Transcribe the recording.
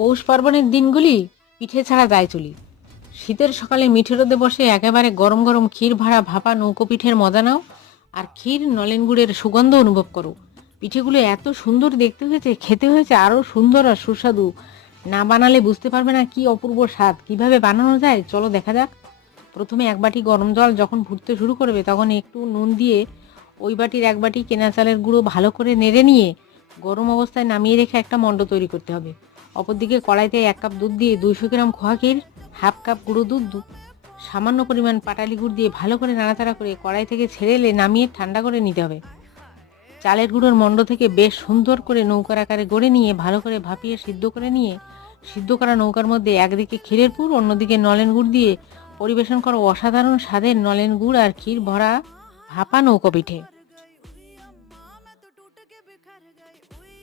পৌষ পার্বণের দিনগুলি পিঠে ছাড়া যায় চলি। শীতের সকালে মিঠে রোদে বসে একেবারে গরম গরম ক্ষীর ভাড়া ভাপা নৌকো পিঠের মজা নাও, আর ক্ষীর নলেন গুড়ের সুগন্ধ অনুভব করো। পিঠেগুলো এত সুন্দর দেখতে হয়েছে, খেতে হয়েছে আরও সুন্দর আর সুস্বাদু। না বানালে বুঝতে পারবে না কি অপূর্ব স্বাদ। কিভাবে বানানো যায় চলো দেখা যাক। প্রথমে এক বাটি গরম জল যখন ফুটতে শুরু করবে তখন একটু নুন দিয়ে ওই বাটির এক বাটি কেনা চালের গুঁড়ো ভালো করে নেড়ে নিয়ে গরম অবস্থায় নামিয়ে রেখে একটা মণ্ড তৈরি করতে হবে। অপরদিকে কড়াইতে 1 কাপ দুধ দিয়ে 200 গ্রাম খোয়া ক্ষীর, হাফ কাপ গুঁড়ো দুধ, সামান্য পরিমাণ পাটালি গুড় দিয়ে ভালো করে নাড়াচাড়া করে কড়াই থেকে ছেড়ে এলে নামিয়ে ঠান্ডা করে নিতে হবে। চালের গুঁড়োর মণ্ড থেকে বেশ সুন্দর করে নৌকার আকারে গড়ে নিয়ে ভালো করে ভাপিয়ে সিদ্ধ করে নিয়ে সিদ্ধ করা নৌকার মধ্যে একদিকে ক্ষীরের পুর, অন্যদিকে নলেন গুড় দিয়ে পরিবেশন করো অসাধারণ স্বাদের নলেন গুড় আর ক্ষীর ভরা ভাপা নৌকো পিঠে।